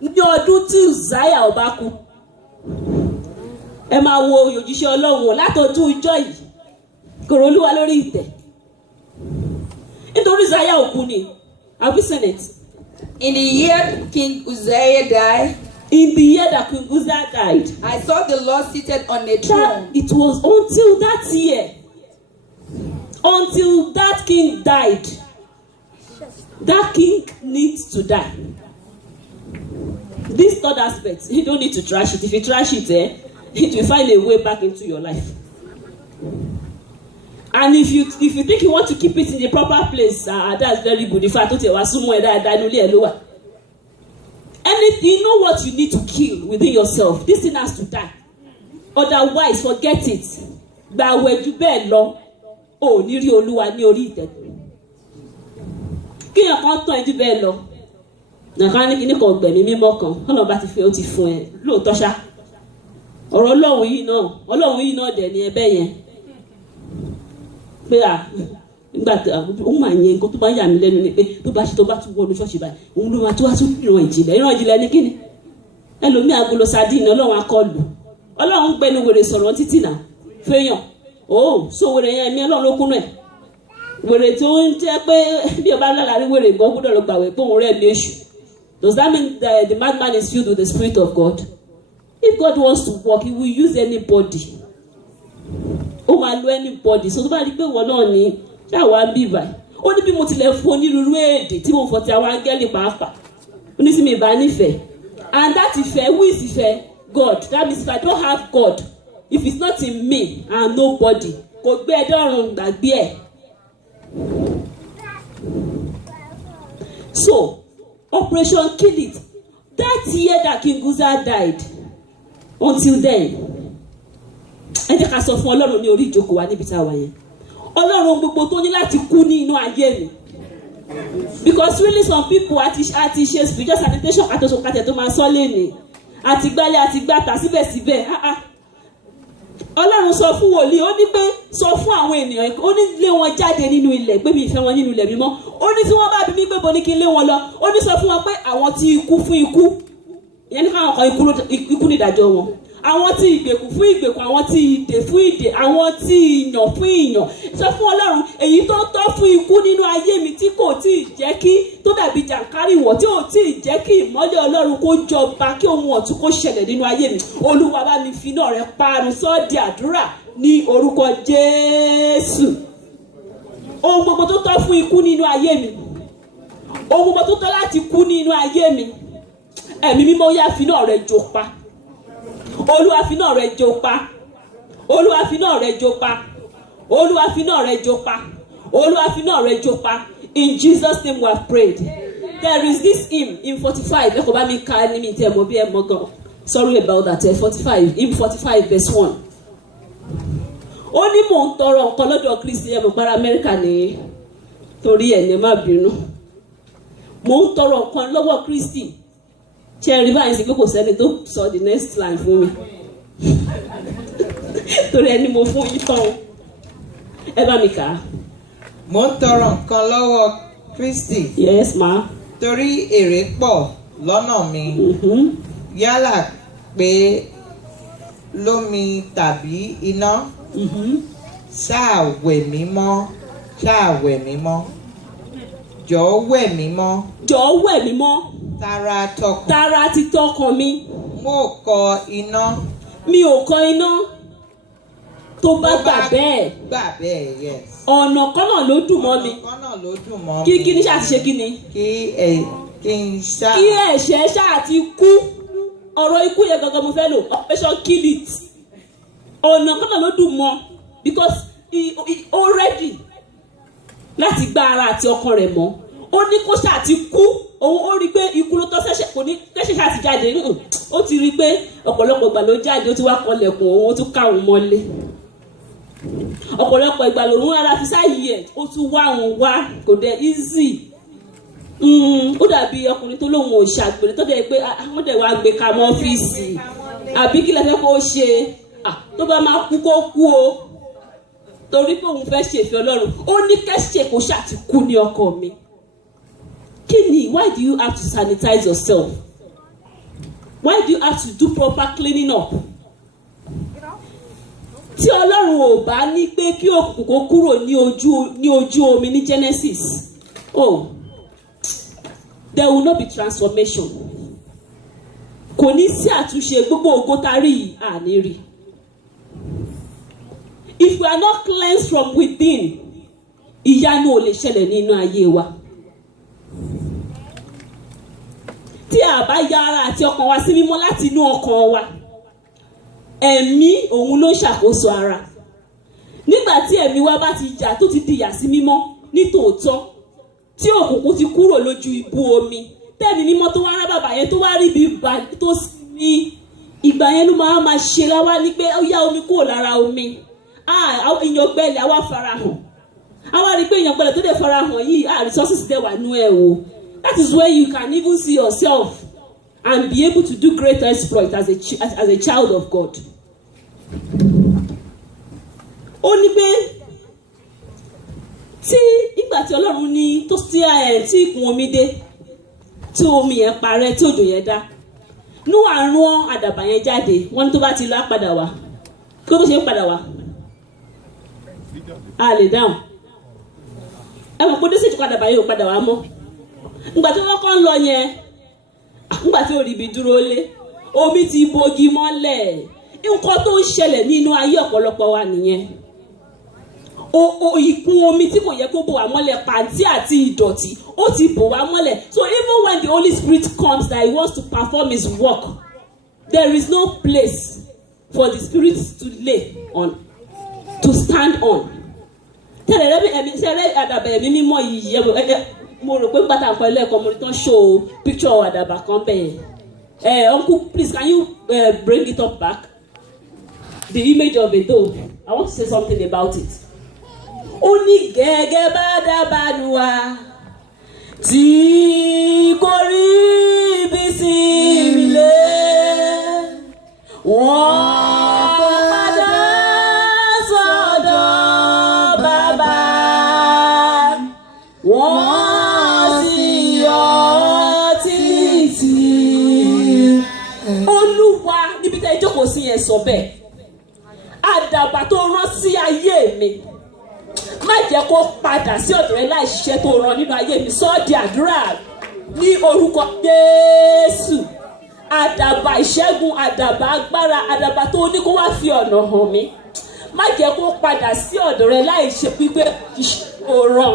ní ọdún tí Uzziah ọba kú. Ẹ máa wo òjíṣẹ́ Ọlọ́run látọdún ìjọ yìí kòrò Olúwa lórí ìtẹ́. Nítorí Uzziah ò kú ni. Have you seen it? In the year King Uzziah died, In the year that King Uzziah died, I saw the Lord seated on a throne. it was until that year, until that king died, that king needs to die. This third aspect, you don't need to trash it. If you trash it, it will find a way back into your life. And if you think you want to keep it in the proper place, that's very good. In fact, anything, you know what you need to kill within yourself. This thing has to die. Otherwise, forget it. But when you bẹ́ẹ̀ lọ, ò ní rí Olúwa ní orí ìtẹ́. Kí èèyàn kan tán ẹjú bẹ́ẹ̀ lọ. Nàkan ní kíní kan gbẹ̀mí mímọ́ kan. Ọlọ́run bá ti fi ó ti fún ẹ. Lóòótọ́ ṣá. Ọ̀rọ̀ Ọlọ́run yìí náà dẹ̀ ní ẹbẹ́ yẹn. Pé nígbà tí òun máa yẹn nǹkan tó bá yà mí lẹ́nu ni pé tó bá tún wọnú ṣọ́ọ̀ṣì báyìí òun ló máa tó wá tún ìran ìjìnlẹ̀ ní kíni ẹlòmíì agolo sardine Ọlọ́run akọlù Ọlọ́run gbẹnu wèrè sọ̀rọ̀ títì náà fẹ́yàn so wèrè yẹn ẹ̀mí Ọlọ́run ló kúnú ẹ̀ wèrè tó ń jẹ́ pé bí ọba ńlá lárí wèrè gan gbọ́dọ̀ lọ gbàwẹ̀ pé òun rẹ̀ ní èṣù. Does that mean that the madman is filled with the Spirit of God? If God wants to work, he will use anybody. Ó máa lo anybody. So tó bá rí pé wọ́n náà ní ṣáwa bí báyìí ó ní bí mo tilẹ̀ fún onírúurú èdè tí mo fọ́ ti àwọn áńgẹ́lì pàápàá ó ní sí mi ìbá nífẹ̀ẹ́ and that ìfẹ́ who is ìfẹ́ God. That means if I don't have God, if it's not in me, I am nobody. Kò gbé ẹjọ́ ọ̀run gbàgbé ẹ̀. So Operation Kill It, that year that King Uzziah died, until then ẹ jẹ́ ká sọ fún Ọlọ́run ní orí ìjókòó wa níbi tá a wà yẹn. Ọlọ́run gbogbo tó ní láti kú ní inú ayé mi. Because really some people àti ṣe spiritual sanitation àtọ̀sọ̀kàtẹ̀ tó máa sọ lẹ́nu àti gbálẹ̀ àti gbàtà síbẹ̀síbẹ̀. Ọlọ́run sọ fún wòlíì ó ní pé sọ fún àwọn ènìyàn ó ní lé wọn jáde nínú ilẹ̀ pé mi ìfẹ́ wọn nínú ilẹ̀ mímọ́. Ó ní tí wọ́n bá bí mi pé bo ní kí n lé wọn lọ. Ó ní sọ fún wọn pé àwọn tí ikú fún ikú ìyẹn ní káwọn kan ikú ní ìdájọ́ wọn. Àwọn tí ìgbèkùn fún ìgbèkùn, àwọn tí ìdè fún ìdè, àwọn tí ìyàn fún ìyàn. Sọ fún Ọlọ́run èyí tó tọ́ fún ikú nínú ayé mi tí kò tí ì jẹ́ kí tó dàbí jàǹkárìwọ̀ tí ò tí ì jẹ́ kí ìmọ́lẹ̀ Ọlọ́run kó jọba kí ohun ọ̀tun kó ṣẹlẹ̀ nínú ayé mi. Olúwa bá mi fi iná rẹ̀ parun sọ́ọ̀dì àdúrà ní orúkọ Jésù. Ohun gbogbo tó tọ́ fún ikú nínú ayé mi, ohun gbogbo tó tọ́ láti kú nínú ayé mi, ẹ̀mí mímọ́ yá fi iná rẹ̀ jó pa. Olúwa fi iná rẹ̀ jó pa. Olúwa fi iná rẹ̀ jó pa. Olúwa fi iná rẹ̀ jó pa. Olúwa fi iná rẹ̀ jó pa. In Jesus' name we have prayed. There is this hymn in 45. Ẹ kò bá mi ka ní mi tẹ́ mọ̀ bí ẹ mọ̀ gan. Sorry about that. 45. Hymn 45 verse 1. Ó ní mò ń tọrọ nǹkan lọ́dọ̀ Kristi ẹ mọ̀ para Amẹ́ríkà ní torí ẹ̀ ní má bínú. Mò ń tọrọ nǹkan lọ́wọ́ Kristi. Ṣé rí báyìí sí pé kò sẹ́ni tó sọ the next line fún mi. Torí ẹni mo fún yín tán. Ẹ bá mi kà á. Mo ń tọrọ nǹkan lọ́wọ́ Kristi. Yes ma. Torí èrè pọ̀ lọ́nà mi. Yálà pé lómi tàbí iná. Ṣáà wẹ̀ mí mọ́. Ṣáà wẹ̀ mí mọ́. Jọ̀ọ́ wẹ̀ mí mọ́. Jọ̀ọ́ wẹ̀ mí mọ́. Tara tọkàn. Tara ti tọkàn mi. Mo kọ iná. Mi ò kọ iná. Tó bá gbà bẹ́ẹ̀. Gbà bẹ́ẹ̀, yes. Ọ̀nà kan náà ló dùn mọ́ mi. Ọ̀nà kan náà ló dùn mọ́ mi. Kí ni ṣáà ti ṣe kí ni? Kí n ṣáà. Kí ẹ̀ṣẹ̀ ṣáà ti kú. Ọ̀rọ̀ ikú yẹn gangan mo fẹ́ lò. Operation Kill It. Ọ̀nà kan náà ló dùn mọ́. Because he already láti gba ara àti ọkàn rẹ̀ mọ́. Ó ní kó ṣáà ti kú. Òun ó rí pé ikú ló tọ́ sẹ́ṣẹ̀ kò ní kẹ́ṣẹ̀ ṣáà ti jáde. Ó ti rí pé ọ̀pọ̀lọpọ̀ ìgbà ló jáde ó ti wá kọlẹ̀kùn òun ó tún ká òun mọ́lé. Ọ̀pọ̀lọpọ̀ ìgbà lòun ara fi sáyé ẹ̀ ó tún wá òun wá kò dẹ̀ easy. Ó dàbí ọkùnrin tó lóun ò ṣàgbèrè tó dẹ̀ pé àwọn dẹ̀ wá gbé ka mọ́ ọ́fíìsì àbí kí lẹ fẹ́ kó ṣe tó bá máa kú kó kú o torí pé òun fẹ́ ṣèfẹ́ Ọlọ́run ó ní kẹ́ṣẹ̀ kó ṣàtìkú ní ọkọ mi. Kí ni? Why do you have to sanitize yourself? Why do you have to do proper cleaning up? Tí Ọlọ́run ò bá ní pé kí òkùnkùn kó kúrò ní ojú omi ní Genesis, there will not be transformation. Kò ní sí àtúnṣe, gbogbo ògo tá rí yìí àní rí. If we are not cleansed from within, ìyanu ò lè ṣẹlẹ̀ nínú ayé wa. Tí a bá ya ara àti ọkàn wa sí mímọ́ láti inú ọkàn wa, ẹ̀mí òun ló ṣàkóso ara. Nígbà tí ẹ̀mí wa bá ti jà tó ti dìyà sí mímọ́ ní tòótọ́, tí òkùnkùn ti kúrò lójú ibú omi, tẹ́mi mímọ́ tó wá rá bàbá yẹn tó wá rí bí tó sí ìgbà yẹn ló máa ṣe láwá ní pé ó yá omi kúrò lára omi. Ìyàngbẹ́lẹ̀ àwa farahàn. Àwa rí pé ìyàngbẹ́lẹ̀ tó dẹ̀ farahàn yìí, resources dẹ̀ wà nú ẹ̀ o. That is where you can even see yourself and be able to do great exploit as a child of God. Ó ní pé tí ìgbà tí Ọlọ́run ní tó tí ìkún omi dé, tí omi yẹn parẹ́, tí òjò yẹn dá, Nóà rán àdàbà yẹn jáde, wọ́n ní tó bá ti lọ á padà wá. Kí ló ṣe ń padà wá? A lè dáhùn. Ẹ mọ̀ pé Désì ti àdàbà yẹn ò padà wá mọ́. Nígbà tí wọ́n kàn lọ yẹn, nígbà tí orí ibi dúró lé, omi ti bogi mọ́lẹ̀. Nǹkan tó ń ṣẹlẹ̀ nínú ayé ọ̀pọ̀lọpọ̀ wa nìyẹn. Ìkún omi tí kò yẹ kó bò wá mọ́lẹ̀, pàǹtí àti ìdọ̀tí, ó ti bò wá mọ́lẹ̀. So even when the Holy Spirit comes that he wants to perform his work, there is no place for the Spirit to lay on, to stand on. Tẹ́lẹ̀ rẹ́bí ẹ̀mí sẹ́rẹ́ àdàbà ẹ̀mí mímọ́ yìí yẹ mo rò pé gbàtà nǹkan ẹlẹ́ẹ̀kan mo rí tán show picture àdàbà kan bẹ́ẹ̀. Uncle, please can you bring it up back? The image of a dove. I want to say something about it. Ó ní gẹ́gẹ́ bá dábàá nu wa tí kò rí ibi sí ilé, wọ́n padà sọ́dọ̀ bàbá, wọ́n sì yọ̀ títí. Olúwa níbi tẹ́ ìjókòó sí yẹn sọ bẹ́ẹ̀, àdàbà tó rán sí ayé mi, má jẹ́ kó padà sí ọ̀dọ̀ rẹ láì ṣiṣẹ́ tó rán nínú ayé mi. Sọ di àdúrà ní orúkọ Jésù. Àdàbà ìṣẹ́gun, àdàbà agbára, àdàbà tó ní kó wá fi ọ̀nà hàn mí, má jẹ́ kó padà sí ọ̀dọ̀ rẹ láì ṣe pípé iṣẹ́ tó rán.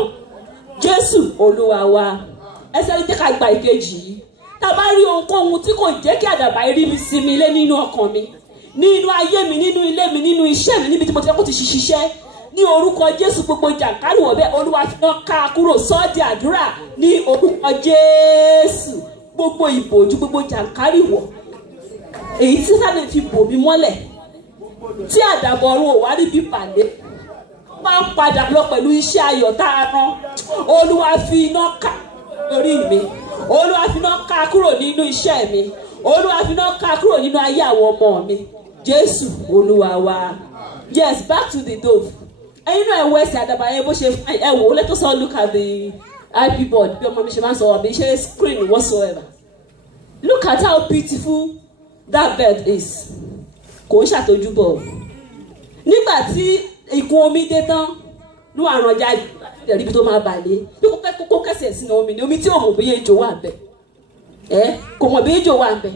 Jésù Olúwa wa. Ẹsẹ̀ ní jẹ́ ká gba ìkejì yìí. Tá a bá rí ohunkóhun tí kò jẹ́ kí àdàbà rí mi sí mi lé nínú ọkàn mi, nínú ayé mi, nínú ilé mi, nínú iṣẹ́ mi, níbi tí mo ti fẹ́ kó ti ṣiṣẹ́, ní orúkọ Jésù gbogbo jàǹkárì wọ̀ bẹ́ẹ̀ Olúwa fi wọ́n ká kúrò. Sọ di àdúrà ní orúkọ Jésù. Gbogbo ìbòjú, gbogbo jàǹkárì wọ̀ èyí tí Sátánì fi bò mí mọ́lẹ̀, tí àdàbọ̀ ọ̀run ò wá rí bí pàdé, máa ń padà lọ pẹ̀lú iṣẹ́ ayọ̀ tá a rán. Olúwa fi iná ká lórí mi, Olúwa fi iná ká kúrò nínú iṣẹ́ mi, Olúwa fi iná ká kúrò nínú ayé àwọn ọmọ mi. Jésù Olúwa wa. Yes, back to the dove. And you know, I West àdàbà yẹn bó ṣe wò. Let us all look at the IP board. Bí ọmọ mi ṣe máa ń sọ àbí ṣe screen whatsoever. Look at how beautiful that bird is. Kò ń ṣàtójúbọ̀. Nígbà tí ìkún omi dé tán, ló àrùn ọjà ìdẹ̀rí ibi tó máa balẹ̀. Bí kò kẹsẹ̀ sínú omi ni omi tí ò mọ̀ bí ejò wà bẹ̀. Kò mọ̀ bí ejò wà bẹ̀.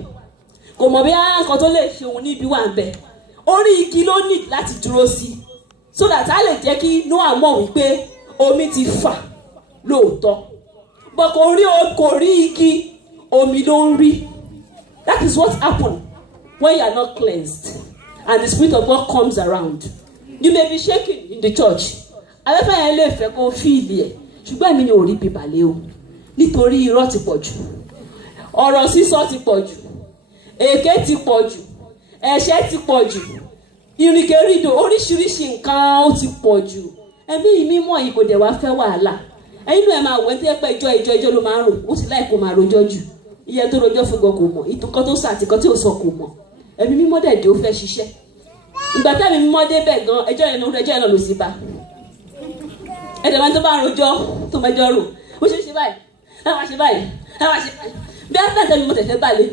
Kò mọ̀ bí nǹkan tó lè ṣe òun níbi wà bẹ̀. Orí igi ló ní láti dúró sí, so that a lè jẹ́ kí Nóà mọ̀ wípé omi ti fà lóòótọ́. But kò rí igi, omi ló ń rí. That is what happens when you are not cleansed and the Spirit of God comes around. You may be shaking in the church. Afẹ́fẹ́ yẹn lè fẹ́ kó fíìlì ẹ̀, ṣùgbọ́n èmi ni ò rí bíbalẹ̀ o. Nítorí irọ́ ti pọ̀ jù, ọ̀rọ̀ sísọ ti pọ̀ jù, èké ti pọ̀ jù, ẹ̀ṣẹ̀ ti pọ̀ jù, ìrìnkèrindò oríṣiríṣi nǹkan ó ti pọ̀ jù. Ẹ̀mí mímọ́ yìí kò dẹ̀ wá fẹ́ wàhálà. Ẹ̀yin náà ẹ máa wọ ẹni tí ẹ pẹ́ ìjọ ló máa ń rò, ó sì láì kó máa rojọ́ jù. Iye tó rojọ́ fún gan kò mọ̀, ìtúkọ́ tó sọ àti kan tí ò sọ kò mọ̀. Ẹ̀mí mímọ́ dẹ̀ dé ó fẹ́ ṣiṣẹ́. Ìgbà tẹ́mi mímọ́ dé bẹ̀ gan, ẹjọ́ yẹn lọ sí bá. Ẹ̀dẹ̀ máa ń tó bá rojọ́ tó mẹjọ́ rò. Ó ṣe báyìí, láwa ṣe báyìí. Bí á tẹ̀sẹ̀ mi mo tẹ̀sẹ̀ balẹ̀.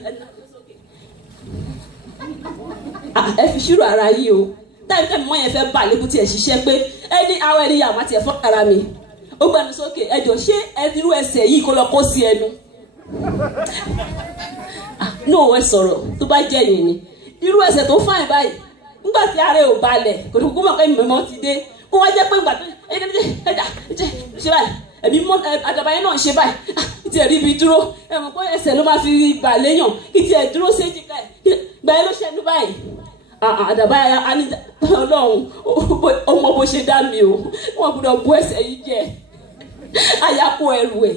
ẹ fi ṣírò ara yìí o táyì tẹ́mi mọ́ yẹn fẹ́ bà lébù tí ẹ̀ ṣiṣẹ́ pé ẹni àwọn ẹni yàrá tiẹ̀ fọ́ ara mi ó gbẹnu sókè ẹjọ́ ṣé irú ẹsẹ̀ yìí kó lọ kó sí ẹnu náà ẹ sọ̀rọ̀ tó bá jẹ́ yẹn ni irú ẹsẹ̀ tó fáìn báyìí nígbà tí ara ẹ̀ ò balẹ̀ kò ní kó mọ̀ pé mọ̀mọ́ ti dé kó wá jẹ́ pé ìgbà tó ṣe báyìí ẹ̀mí mọ́ àdàbà yẹn náà ṣe báyìí tí ẹ̀ rí ibi dúró ẹ̀ mọ̀ pé ẹsẹ̀ ló máa fi bà léyàn kí tí ẹ̀ dúró sí èjìká ẹ̀ gbà yẹn ló ṣẹ́nu báyìí àdàbà ọlọ́run ọmọ bó ṣe dá mi o wọ́n gbọ́dọ̀ bú ẹsẹ̀ yìí jẹ́ àyàpọ̀ ẹrù ẹ̀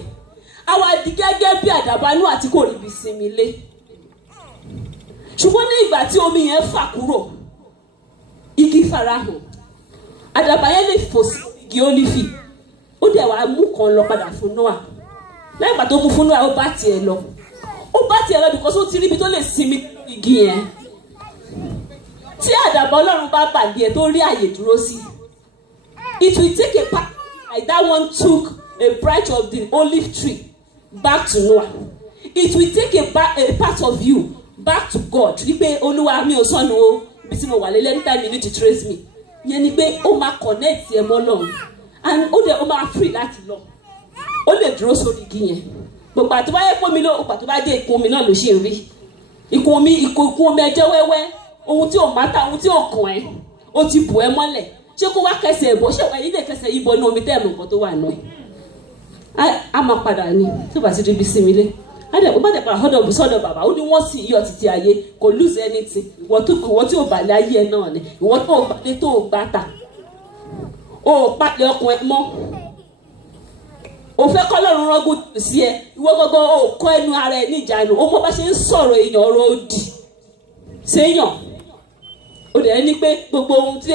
àwa di gẹ́gẹ́ bí àdàbà inú àti kò ríbi sinmi lé ṣùgbọ́n ní ìgbà tí omi yẹn fà kúrò igi farahàn àdàbà yẹn lè fò sí igi ólífì ó dẹ̀ wá mú kan lọ padà fún Nóà lẹ́yìn ìgbà tó mú fún Nóà ó bá tiẹ̀ lọ because ó ti ríbi tó lè sinmi igi yẹn tí àdàbà ọlọ́run bá pàdé ẹ̀ tó rí àyè dúró sí it will take a part like that one took a branch of the olive tree back to Noah. It will take a part of you back to God. Wípé Olúwa mi ò sọnù o bí tí mo wà lélẹ́ anytime you need to trace me. Yẹn ni pé ó máa connect ẹ mọ́ lọ́run and ó máa free láti lọ. Ó lè dúró sórí igi yẹn. Gbogbo àti wáyé pọ́n mi ló òpà tó bá dé ikùn mi náà ló ṣe ń rí. Ikùn omi ẹjẹ́ wẹ́wẹ́ ohun tí ò máta ohun tí ò kàn ẹ́ ó ti bù ẹ́ mọ́lẹ̀. Ṣé kó wá kẹsẹ̀ ẹ̀bọ̀ ṣé ẹ̀yin lè kẹsẹ̀ yìí bọ inú omi tẹ́ẹ̀mù nǹkan tó wà náà a máa padà ní tó bá ti rí ibi sinmi lé ó bá dẹ̀ padà sọ́dọ̀ bàbá ó ní wọ́n sì yọ títí ayé kò lose anything ìwọ tí ò bà lé ayé ẹ náà ni ìwọ tó gbà lé tó gbà tà ó pàdé ọkùn ẹ mọ́ ó fẹ́ kọ́ lọ́run rọ́gùn sí ẹ ìwọ gbogbo ó kọ́ ẹnu ara ẹ níjànú ó mọ bá ṣe ń sọ̀rọ̀ èèyàn ọ̀rọ̀ òdì séèyàn ó dẹ̀ ní pé gbogbo ohun tí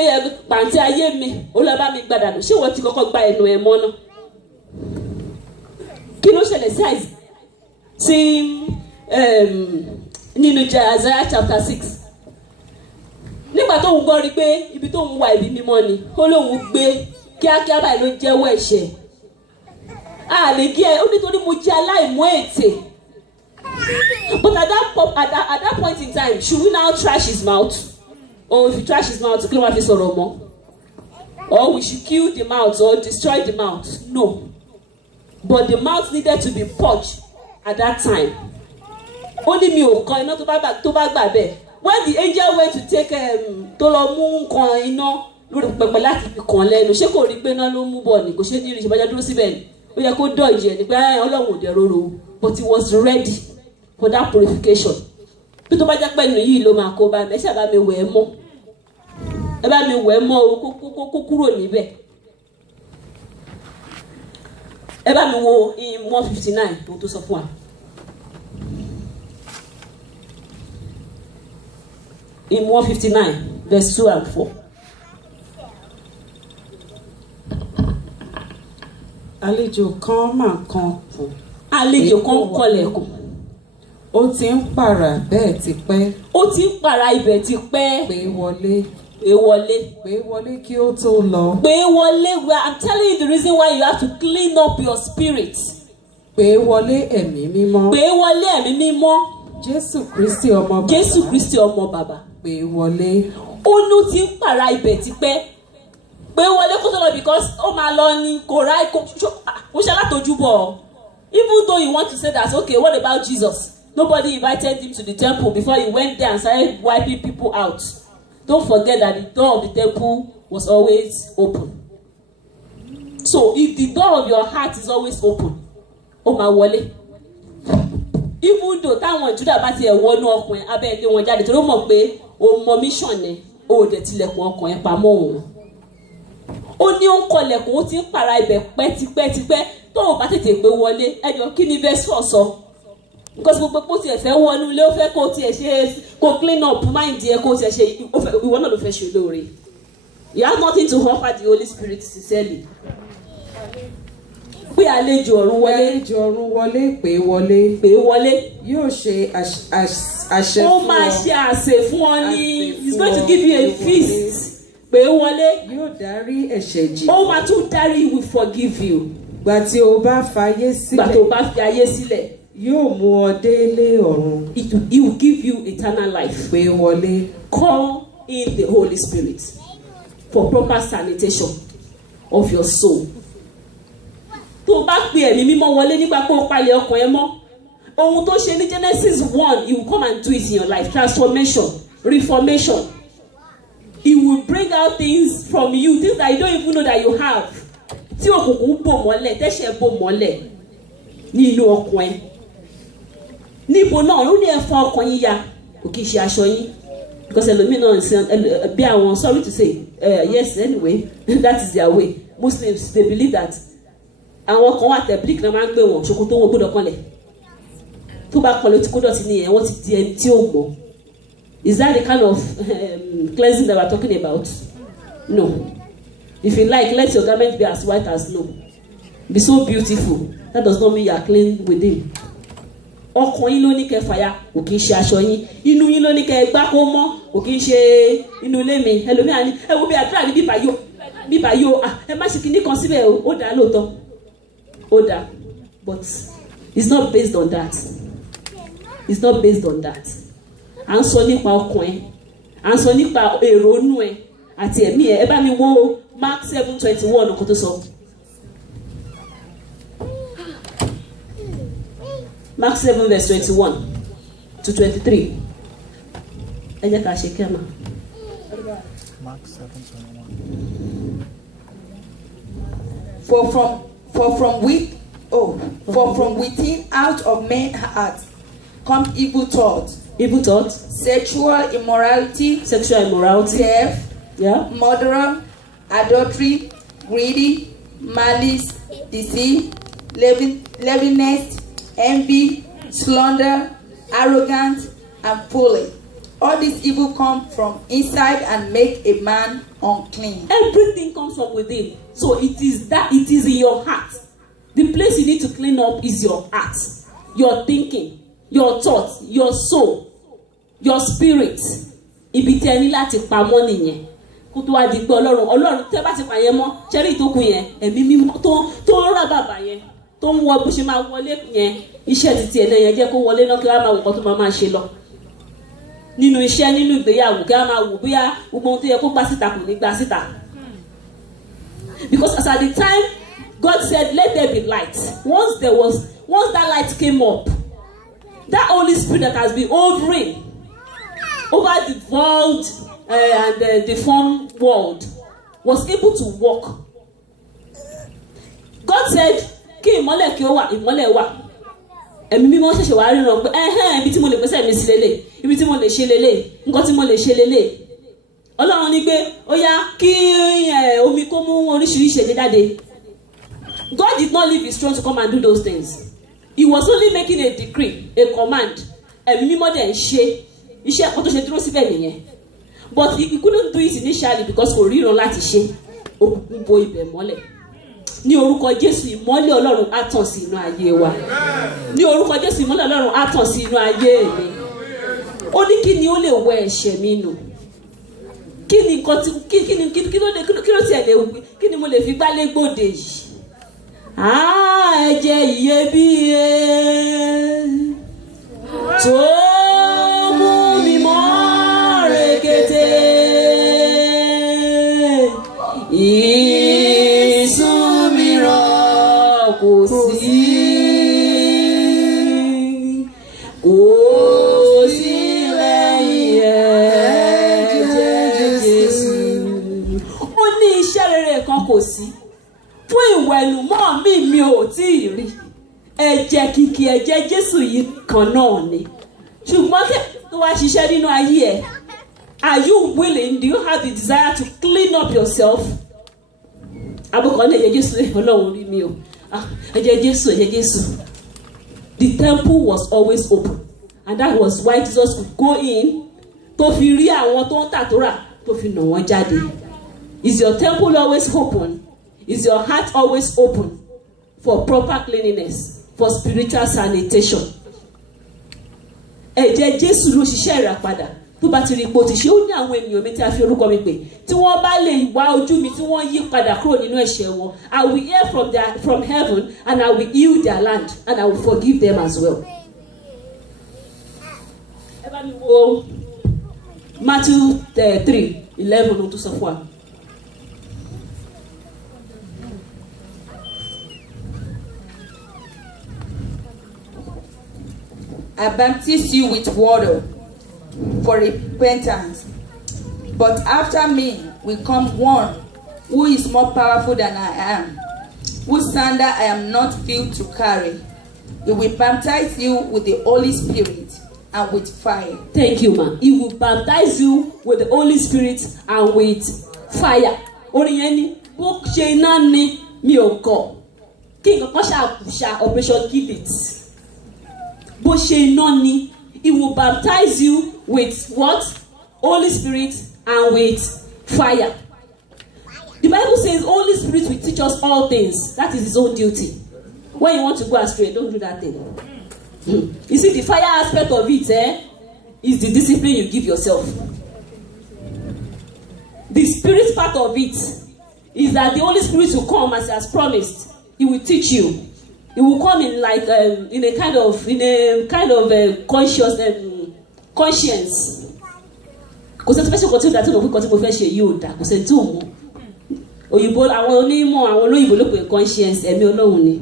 pàǹtí ayé mi ó lọ bá mi gbàdànù ṣé ìwọ ti kọ́kọ́ gba ẹnu ẹ mọ́ náà kí ló ṣẹlẹ̀ sí nínú Isaiah chapter 6 nígbà tó ń gbọ́ rí pé ibi tó ń wà ibi mímọ́ ni ó lóun gbé kíákíá báyìí ló jẹ́wọ́ ẹ̀ṣẹ̀ a lè gé ẹ ó nítorí mo jẹ́ aláìmọ́ ètè but at that point in time should we now trash his mouth or if you trash his mouth kí ló wá fi sọ̀rọ̀ mọ́ or we should kill the mouth or destroy the mouth no. But the mouth needed to be purged at that time. Only mi ò kan iná tó bá gbà bẹ́ẹ̀. When the angel went to take tó lọ mú nǹkan iná lórí pẹpẹ láti fi kàn lẹ́nu ṣé kò rí pé iná ló mú bọ̀ ni kò ṣe ní ìrìnsẹ̀ bájá dúró síbẹ̀ ni ó yẹ kó dọ̀ ìjẹ́ ni pé Ọlọ́run ò dẹ̀ rorò but he was ready for that purification. Bí tó bá jẹ́ pé ẹnu yìí ló máa kó bá mi ẹ ṣáà bá mi wẹ̀ ẹ́ mọ́ ẹ bá mi wẹ̀ ẹ́ mọ́ o kó kúrò níbẹ̀. Ẹ bá mi wo in 159 tó sọ fún wa. In 159 verse 2 and 4. Àlejò kan máa kan kùn. Àlejò kan kọlẹ̀kùn. Ó ti ń pààrà bẹ́ẹ̀ ti pẹ́. Ó ti ń pààrà ibẹ̀ ti pẹ́. Pé wọlé. Pé wọlé. Pé wọlé kí ó tó lọ. Pé wọlé. I'm telling you the reason why you have to clean up your spirit. Pé wọlé ẹ̀mí mímọ́. Pé wọlé ẹ̀mí mímọ́. Jésù Kristi ọmọ bàbá. Jésù Kristi ọmọ bàbá. Pé wọlé. Ó ló ti ń pààrà ibẹ̀ ti pẹ́. Pé wọlé kó tó lọ because ó máa lọ ní kò ráì kó ṣe alátojú bọ̀. Even though you want to say that okay what about Jesus? Nobody invited him to the temple before he went there and started wiping people out. Don't forget that the door of the temple was always open. So if the door of your heart is always open, ó máa wọlé. Even though táwọn Júdà bá ti ẹ̀ wọnú ọkùnrin abẹ́ ilé wọn jáde torí ó mọ̀ pé o mọ mission ẹ̀ o dẹ̀ tilẹ̀kùn ọkùnrin pamọ́ òun. Ó ní ó ń kọlẹ̀kùn ó ti ń pààrà ibẹ̀ tipẹ́tipẹ́ tó o bá tètè gbé wọlé ẹjọ́ kí ni verse 4 sọ. Because gbogbo kó tiẹ̀ fẹ́ wọnú ilé ó fẹ́ kó tiẹ̀ ṣe kó clean up mind ẹ kó tiẹ̀ ṣe ìwọ náà ló fẹ́ ṣe olóore. You have nothing to offer the Holy Spirit sincerely. Pé àlejò ọ̀run wọlé. Àlejò ọ̀run wọlé pé wọlé. Pé wọlé. Yóò ṣe àṣẹ Ó fún ọ. máa ṣe àṣẹ fún ọ ní. He's going to give you a feast. Pé wọlé. Yóò dárí ẹ̀ṣẹ̀ jì. Ó máa tún dárí, he will forgive you. Gbà tí o bá fayé sílẹ̀. Gbà tó bá fi ayé sílẹ̀. yóò mú ọ délé ọ̀run. He will give you eternal life. Pé wọlé. Call in the Holy Spirit for proper sanitation of your soul. Tó bá pe ẹ̀mí mímọ́ wọlé nípa pé ó palẹ̀ ọkàn ẹ mọ́, ohun tó ṣe ní Genesis 1, he will come and do it in your life. Transformation, reformation. He will bring out things from you, things that you don't even know that you have. Tí òkùnkùn bò mọ́lẹ̀, tẹ́ṣẹ̀ bò mọ́lẹ̀ nínú ọkàn ẹ. Níbo náà ó ní ẹ̀fọ́ ọkàn yín ya, kò kì í ṣe aṣọ yín. Because ẹlòmíràn bí àwọn, sorry to say, yes anyway, that is their way. Muslims, they believe that àwọn kan wà tẹ̀blík náà máa ń gbé wọn, ṣòkòtò wọn gbọ́dọ̀ kanlẹ̀. Tó bá kanlẹ̀ tí kò dọ̀tí nìyẹn, wọ́n ti di ẹni tí ó gbọ́. Is that the kind of cleansing that we're talking about? No. If you like, let your garment be as white as snow. Be so beautiful. That does not mean you are clean within. Ọkàn yín ló ní kẹ́ fàya, kò kì í ṣe aṣọ yín. Inú yín ló ní kẹ́ gbá kó mọ́, kò kì í ṣe inú ilé mi. Ẹlòmíràn ní ẹ wo bí àdúrà ní bíbá yóò ẹ má ṣe kíní kan síbẹ̀ ó dá lóòótọ́. Ó dá, but it's not based on that. It's not based on that. À ń sọ nípa ọkàn ẹ, à ń sọ nípa èrò inú ẹ àti ẹ̀mí ẹ. Ẹ bá mi wo Mark 7:21 kó tó sọ. Mark 7:21 to 23. Ẹ jẹ́ ká ṣe kẹ́mà. Mark 7:21. For from within out of men's hearts come evil thoughts, sexual immorality, theft, murder, adultery, greedy, malice, deceit, leviness, envy, slander, arrogance, and folly. All these evil come from inside and make a man unclean. Everything comes from within. So it is in your heart. The place you need to clean up is your heart, your thinking, your thoughts, your soul, your spirit. Ibi tí ẹ ní láti pamọ́ nìyẹn. Kó tó wá di pé Ọlọ́run tẹ́ bá ti pa yẹn mọ́, ṣẹ́rí ìtókùn yẹn, ẹ̀mí mímọ́ tó ń rà bàbà yẹn, tó ń wọ bó ṣe máa wọlé yẹn, iṣẹ́ títí ẹ̀ náà yẹn jẹ́ kó wọlé náà kí wọ́n máa wò kó tó máa ṣe lọ. Nínú iṣẹ́, nínú ìgbéyàwó, kí wọ́n máa wò bóyá gbogbo ohun tó yẹ kó gbà síta kò ní gbà síta. Because as at the time God said, let there be light. Once that light came up, that Holy Spirit that has been hovering over the world and the deformed world was able to walk. God said, kí ìmọ́lẹ̀ kí ó wà, ìmọ́lẹ̀ wà. Ẹ̀mí mímọ́ ṣẹ̀ṣẹ̀ wá ríran pé ibi tí mo lè pèsè mi sí lélẹ̀, ibi tí mo lè ṣe lélẹ̀, nǹkan tí mo lè ṣe lélẹ̀. Ọlọ́run ní pé ó yá kí omi kó mú oríṣiríṣi ẹ̀jẹ̀ jáde. God did not leave his throne to come and do those things. He was only making a decree, a command. Ẹ̀mí mímọ́ dẹ̀ ń ṣe iṣẹ́ ẹ̀kọ́ tó ṣe dúró síbẹ̀ nìyẹn. But he couldn't do it initially because kò ríran láti ṣe. Òkùnkùn bo ibẹ̀ mọ́lẹ̀. Ní orúkọ Jésù, ìmọ́lẹ̀ Ọlọ́run á tàn sí inú ayé wa. Ní orúkọ Jésù, ìmọ́lẹ̀ Ọlọ́run á tàn sí inú ayé mi. Ó ní kí ni ó lè wẹ ẹ̀ṣẹ̀ mi nù? Kí ni nǹkan tí kí ló tiẹ̀ lè wí? Kí ni mo lè fi gbálé gbòde yìí? Ẹ̀jẹ̀ iyebíye tó mú mi mọ́ rekete. Ìsun mìíràn kò sí. Kò sí lẹ́yìn ẹ̀jẹ̀ Jésù. Ó ní iṣẹ́ rere kan kò sí. Fún ìwẹ̀nùmọ́ mi ò tí ì rí. Ẹ̀jẹ̀ kìkì ẹ̀jẹ̀ Jésù yìí kan náà ni. Ṣùgbọ́n kí tó wá ṣiṣẹ́ nínú ayé ẹ̀. Are you willing? Do you have the desire to clean up yourself? Abúkọ̀ ní ẹ̀jẹ̀ Jésù Ọlọ́run rí mi o. Ẹ̀jẹ̀ Jésù. The temple was always open. And that was why Jesus could go in tó fi rí àwọn tó ń tàtúrà tó fi nà wọ́n jáde. Is your temple always open? Is your heart always open for proper cleanliness, for spiritual sanitation? Ẹ̀jẹ̀ Jésù ló ṣiṣẹ́ ìràpadà. tó bá ti rí ipò tí ṣe ó ní àwọn ènìyàn mi tí a fi orúkọ mi pè tí wọ́n bá lè wá ojú mi tí wọ́n yí padà kúrò nínú ẹ̀ṣẹ̀ wọn, I will hear from heaven and I will heal their land and I will forgive them as well. ẹ bá mi wo Matthew 3:11 ló tún sọ fún wa. I baptize you with water for repentance, but after me will come one who is more powerful than I am, whose sandal I am not fit to carry. He will baptize you with the Holy Spirit and with fire. Thank you, ma. He will baptize you with the Holy Spirit and with fire. Orin yẹn ni bó ṣe iná ni mi ò kọ̀ kí nǹkan kan ṣàkùṣà operation kill it. Bó ṣe iná ni, he will baptize you with what? Holy Spirit and with fire. The Bible says Holy Spirit will teach us all things. That is his own duty. When you want to go astray, don't do that thing. You see, the fire aspect of it is the discipline you give yourself. The spirit part of it is that the Holy Spirit will come as he has promised. He will teach you. It will come in like in a kind of conscience. Kò sẹ́ni fẹ́ ṣe kọ́tí ìdá tí mo fi kọ́tí mo fẹ́ ṣe yìí ò dà kò sẹ́ni tí ò mọ̀. Òyìnbó àwọn onímọ̀ àwọn olóyìnbó ló pè conscience ẹ̀mí Ọlọ́run ni.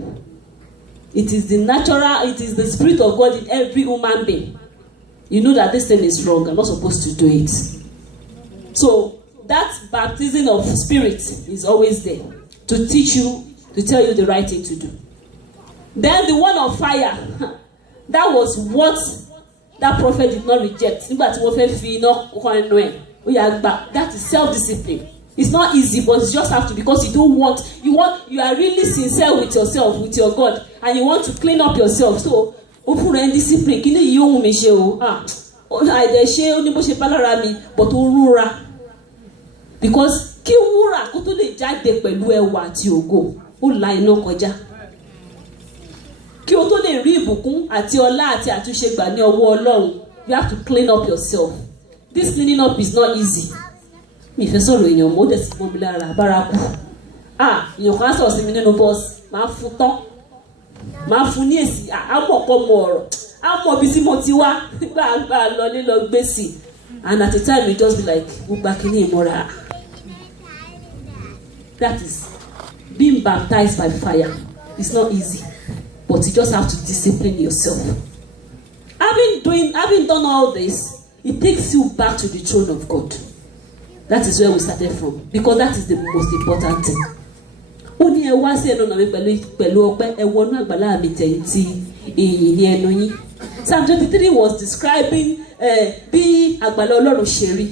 It is the spirit of God in every human being. You know that this thing is wrong. I'm not supposed to do it. So that baptism of spirit is always there to teach you, to tell you the right thing to do. Then the one of fire, that was what that prophet did not reject. That is self-discipline. It's not easy, but you just have to, because you are really sincere with yourself, with your God, and you want to clean up yourself. So, discipline, because kí wúrà kó tó lè jáde pẹ̀lú ẹwà àti ògo ó la iná kọjá. Kí o tó lè rí ìbùkún àti ọlá àti àtúnṣe gbà ní ọwọ́ Ọlọ́run, you have to clean up yourself. This cleaning up is not easy. Mi fẹ́ sọ̀rọ̀ èèyàn mọ́ dẹ̀ sí mọ́ mi lára bárakú. Èèyàn kan sọ̀rọ̀ sí mi nínú bọ́ọ̀sì, máa fún tán. Máa fún ní èsì, àmọ̀pọ̀ mọ̀ ọ̀rọ̀. Àmọ̀ bí tí mo ti wá, gbà lọ nílọ gbé sí. And at the time, you just be like, Ubakini Imora. That is being baptized by fire. It's not easy, but you just have to discipline yourself. Having done all this, it takes you back to the throne of God. That is where we started from, because that is the most important thing. Oni ẹ wá sí ẹnu ọ̀nà mi pẹ̀lú ọpẹ́ ẹ wọnú àgbàlá mi tẹ̀yìntì èyí ní ẹnu yín. Psalm 23 was describing bí àgbàlá Ọlọ́run ṣe rí.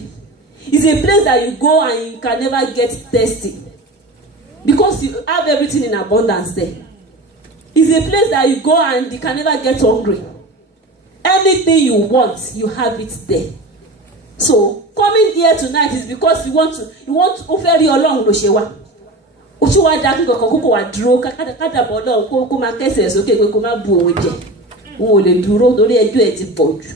It's a place that you go and you can never get thirsty, because you have everything in abundance there. It's a place that you go and you can never get hungry. Anything you want, you have it there. So coming here tonight is because you want ó fẹ́ rí Ọlọ́run ló ṣe wá. Ó ṣe wá dá kí kankan kókò wá dúró kádàbọ̀ Ọlọ́run kó máa kẹ́sẹ̀ sókè pé kó má bu òun jẹ. Òun ò lè dúró torí ẹjọ́ ẹ̀ ti pọ̀ jù.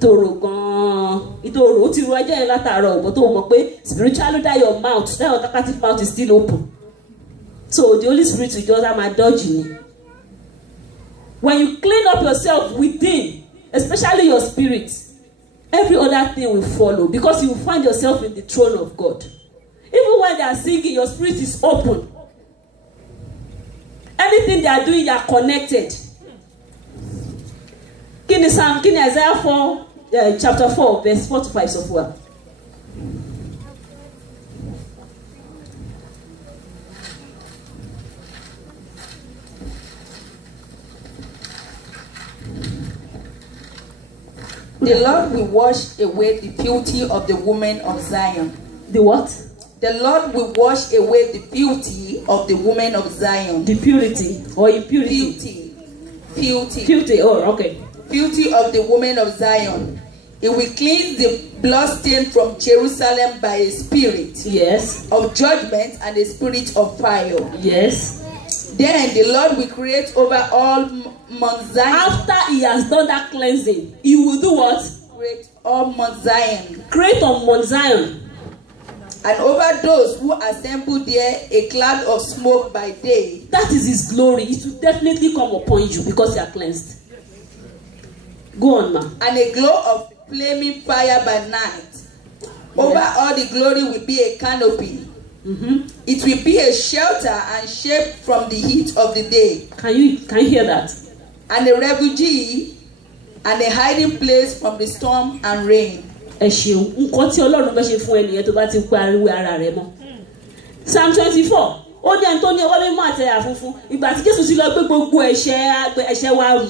Toro gan-an. Ìtòrò ó ti ru ẹjọ́ yẹn látàárọ̀ ọ̀bọ̀ tó mọ̀ pé spiritually that your talkative mouth is still open. So the Holy Spirit will just have dodge you. When you clean up yourself within, especially your spirit, every other thing will follow, because you will find yourself in the throne of God. Even when they are singing, your spirit is open. Anything they are doing, they are connected. Kini Isaiah 4, chapter 4, verse 4 to 5 so far. The Lord will wash away the beauty of the women of Zion. The what? The Lord will wash away the beauty of the women of Zion. The purity or impurity? Beauty. Oh, okay. Beauty of the women of Zion. It will cleanse the bloodstain from Jerusalem by a spirit. Yes. Of judgment and a spirit of fire. Yes. Then the Lord will create over all Mount Zion. After he has done that cleansing, he will do what? create on Mount Zion, Create on Mount Zion. and over those who assemble there a cloud of smoke by day, That is his glory. It will definitely come upon you because you are cleansed. Go on, ma. and a glow of flaming fire by night. Over all the glory will be a canopy. It will be a shelter and shade from the heat of the day, Can you hear that? and a refuge and a hiding place from the storm and rain. Ẹ ṣeun nǹkan tí Ọlọ́run fẹ́ ṣe fún ẹnìyẹn tó bá ti pé ariwo ara rẹ̀ mọ́. Psalm 24 ó ní ẹni tó ní ọwọ́ mímọ́ àti àyà funfun ìgbà tí Jésù ti lọ gbé gbogbo ẹ̀ṣẹ̀ wa rù.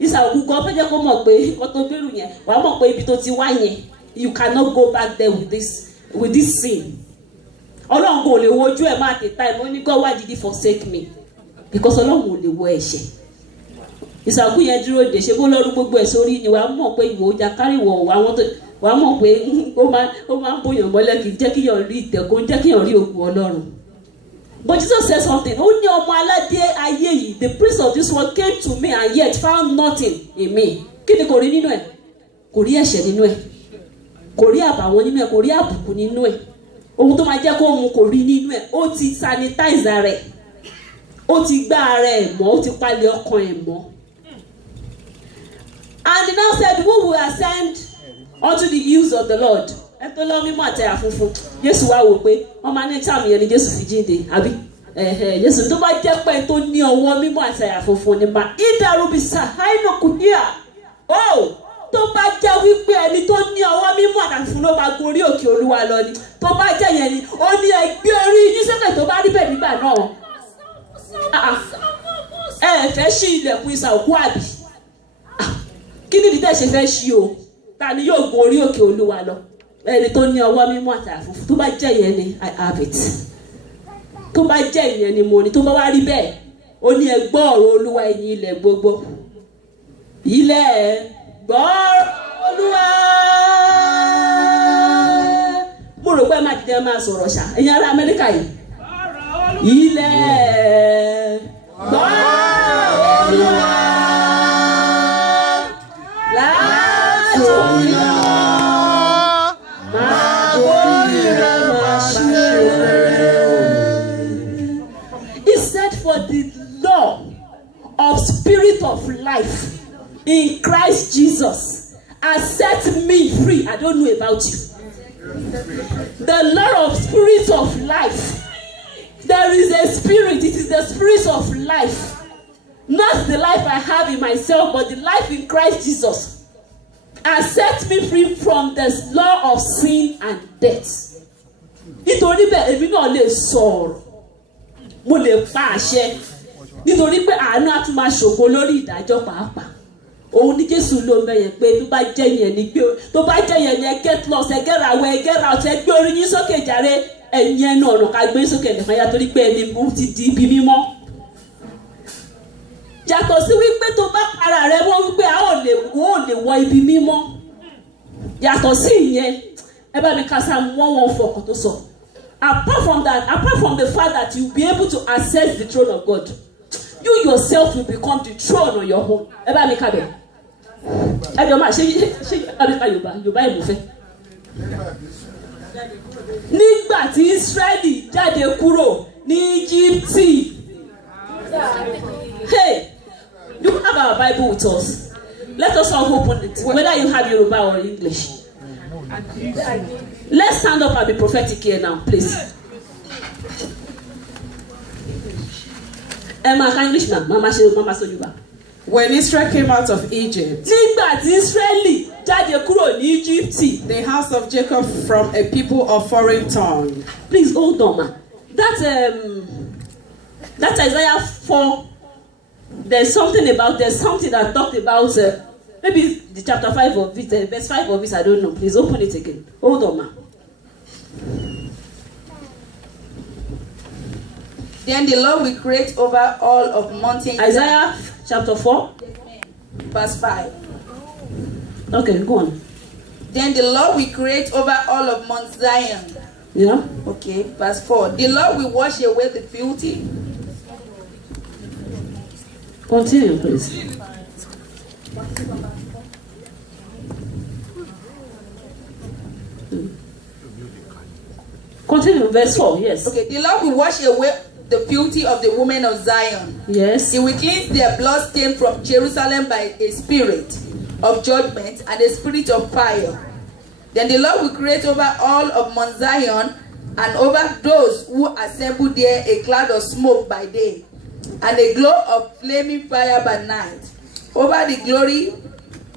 Ìsàwòkú gan fẹ́ jẹ́ kó mọ̀ pé nǹkan tó gbèrú yẹn wàá mọ̀ pé ibi tó ti wá yẹn you cannot go back there with this sin. Ọlọ́run kò lè wojú ẹ̀ máa tètè ẹ̀ mọ́ ní God, why did he forsake me? Because Ọlọ́run ò lè wo ẹ̀ṣẹ̀. Ìsàwòkú yẹn dúró dè ṣe bó lọ́rùn gbogbo ẹ̀ sórí ni wàá mọ̀ pé ìwò ọjà kárìwọ̀ wàá mọ̀ pé ó máa ń bóyàn mọ́lẹ̀ kì í jẹ́ kíyàn rí ìtẹ̀kọ́ ń jẹ́ kíyàn rí òkú Ọlọ́run. But Jesus said something. Ó ní ọmọ aládé ayé yìí, the prince of this world came to me and yet found nothing in me. Kí ni kò rí nínú ẹ̀? Kò rí ẹ̀ṣẹ̀ nínú ẹ̀. Kò rí àbàwọ́n nínú ẹ̀. Kò rí àbùkù nínú ẹ̀. Ohun tó máa jẹ́ kó mu kò rí nínú ẹ̀. Ó ti sanitize rẹ̀. Ó ti gbá ara ẹ̀ mọ́. Ó ti palẹ̀ ọkàn ẹ̀ mọ́. And he now said, who will ascend unto the hills of the Lord? Ẹ tó lọ mímọ́ àtẹ̀yà funfun. Jésù wá wò pé wọ́n máa ní táàmù yẹn ni Jésù fi jíǹde àbí? Jésù tó bá jẹ́ pé tó ní ọwọ́ mímọ́ àtẹ̀yà funfun ni mà ìdàrúbi sàháínà kùdíà. Ó tó bá jẹ́ wípé ẹni tó ní ọwọ́ mímọ́ àtẹ̀yà funfun ló máa gorí òkè Olúwa lọ ni. Tó bá jẹ́ yẹn ni ó ní ẹgbẹ́ orí yín sókè tó bá rí bẹ́ẹ̀ nígbà náà. Ẹ fẹ́ ṣí ilẹ̀kùn ìsà òkú àbí? Kí ni ìdí tẹ́ ṣe fẹ́ ṣí o? Ta ni yóò gun orí òkè Olúwa lọ? Ẹni tó ní ọwọ́ mímọ́ àti àfúnfún tó bá jẹ́ ìyẹn ni I have it. Tó bá jẹ́ ìyẹn ni mo ní. Tó bá wá rí bẹ́ẹ̀ ó ní ẹ gbọ́ ọ̀rọ̀ Olúwa ẹ̀yin ilẹ̀ gbogbo. Ilẹ̀ gbọ́ Olúwa. Mo rò pé ẹ máa dìde máa sọ̀rọ̀ ṣá ẹ̀yin ará Amẹ́ríkà yìí. Ilẹ̀ gbọ́ Olúwa. He said, for the law of spirit of life in Christ Jesus has set me free. I don't know about you. The law of spirit of life. There is a spirit. It is the spirit of life. Not the life I have in myself, but the life in Christ Jesus has set me free from the law of sin and death. Nítorí bẹ́ẹ̀ èmi náà lè sọ̀rọ̀, mo lè pa àṣẹ, nítorí pé àánú á tún máa ṣògo lórí ìdájọ́ pàápàá. Òun ní Jésù ló ń bẹ yẹn pé tó bá jẹ́ yẹn ni gbé, tó bá jẹ́ yẹn ni ẹ get lost, ẹ get away, ẹ get out, ẹ gbé orí yín sókè jàre, ẹ̀yin ẹnu ọ̀nà ká gbé sókè nìkan yá torí pé ẹni mú ti di ibi mímọ́. Yàtọ̀ sí wípé tó bá para rẹ wọ́n wípé a ò lè wọ ibi mímọ́. Yàtọ̀ sí ìyẹn ẹ bá mi ka Psalm 114 kan tó sọ. Apart from that, apart from the fact that you will be able to access the throne of God, you yourself will become the throne on your own. Ẹ bá mi ka bẹ̀. Ẹ jọ máa ṣe ẹ bá mi ka Yorùbá ìmúfẹ́. Nígbà tí Ísírẹ́lì jáde kúrò ní Íjíbítì. Hey, you have our Bible with us. Let us all open it, whether you have Yoruba or English. Let's stand up and be prophetic here now, please. Emma, can English now? Mama so Yoruba. When Israel came out of Egypt, Nígbà tí Ísírẹ́lì jáde kúrò ní Íjíbítì. the house of Jacob from a people of foreign tongue. Please hold on, ma. That Isaiah 4. There's something that talked about maybe the chapter 5 of it, verse 5 of it, I don't know. Please open it again. Hold on, ma. Then the Lord will create over all of mountains. Isaiah chapter 4. Verse 5. Okay, go on. Then the Lord will create over all of Mount Zion. Yeah? Okay, verse 4. The Lord will wash away the filthy. Continue, please. Continue, verse 4, yes. Okay, the Lord will wash away the filthy of the women of Zion. Yes. He will cleanse their blood stain from Jerusalem by a spirit of judgment and a spirit of fire. Then the Lord will create over all of Mount Zion and over those who assemble there a cloud of smoke by day and a glow of flaming fire by night. Over the glory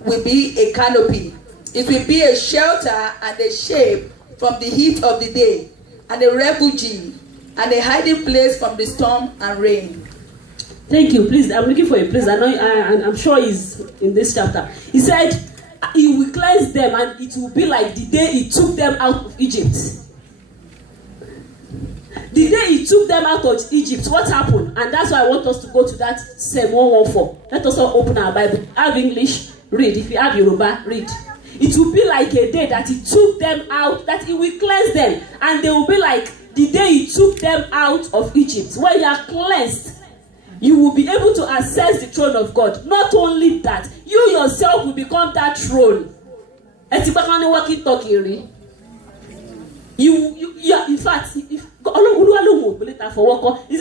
will be a canopy. It will be a shelter and a shade from the heat of the day, and a refuge and a hiding place from the storm and rain. Thank you. Please, I'm looking for a place. I'm sure he's in this chapter. He said he will cleanse them and it will be like the day he took them out of Egypt. The day he took them out of Egypt, what happened? And that's why I want us to go to that Psalm 114. Let us all open our Bible. Have English, read. If you have Yoruba, read. It will be like a day that he took them out, that he will cleanse them. And they will be like the day he took them out of Egypt. When you are cleansed, you will be able to access the throne of God. Not only that, you yourself will become that throne. In fact, is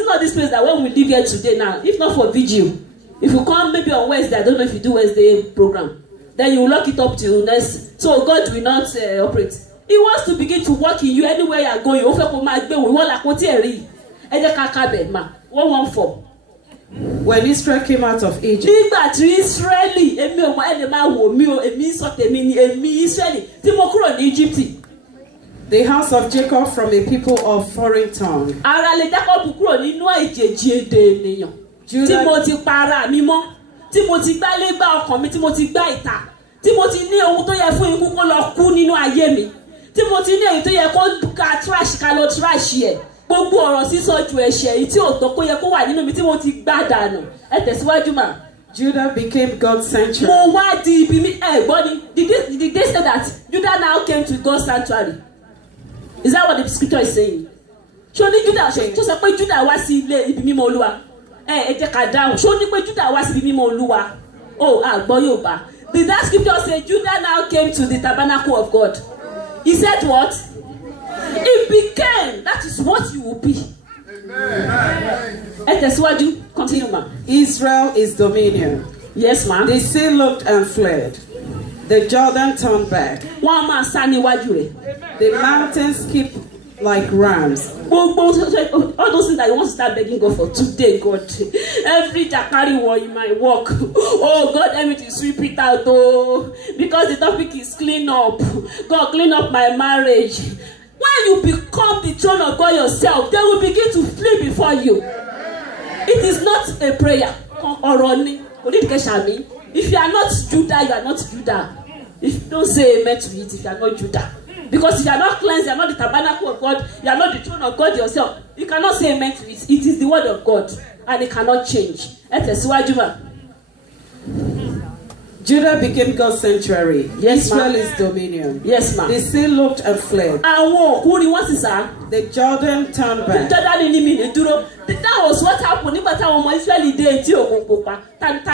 it not this place that when we live here today now, if not for vigil, if you come maybe on Wednesday, I don't know if you do Wednesday program, then you lock it up till next. So God will not operate. He wants to begin to work in you anywhere you are going. 114. When Israel came out of Egypt, the house of Jacob from a people of foreign tongue, gbogbo ọ̀rọ̀ sísọ ju ẹ̀ṣẹ̀ èyí tí ò tó kó yẹ kó wà nínú mi tí mo ti gbá dànù. Ẹ tẹ̀síwájú mà. Judah became God's sanctuary. Mo wá di ibi mi gbọ́ ni did they say that Judah now came to God's sanctuary? Is that what the scripture is saying? Ṣé o ní Judah ṣe tó sọ pé Judah wá sí ilé ibi mímọ́ Olúwa? Ẹ jẹ́ ká dáhùn. Ṣé o ní pé Judah wá sí ibi mímọ́ Olúwa? Oh, àgbọ̀ Yorùbá. Did that scripture say Judah now came to the tabernacle of God? He said what? It became. That is what you will be. Amen. Continue, ma. Israel is dominion. Yes, ma'am. The sea looked and fled. The Jordan turned back. The mountains keep like rams. All those things that you want to start begging God for today, God. Every Jakari war in my work. Oh, God, help me to sweep it out. Oh, because the topic is clean up. God, clean up my marriage. When you become the throne of God yourself, they will begin to flee before you. It is not a prayer. If you are not Judah, you are not Judah. If you don't say amen to it, if you are not Judah. Because if you are not cleansed, you are not the tabernacle of God, you are not the throne of God yourself. You cannot say amen to it. It is the word of God. And it cannot change. Judah became God's sanctuary. Yes, Israel ma'am. is dominion. Yes, ma'am. The sea looked and fled. The Jordan turned back. That was what happened.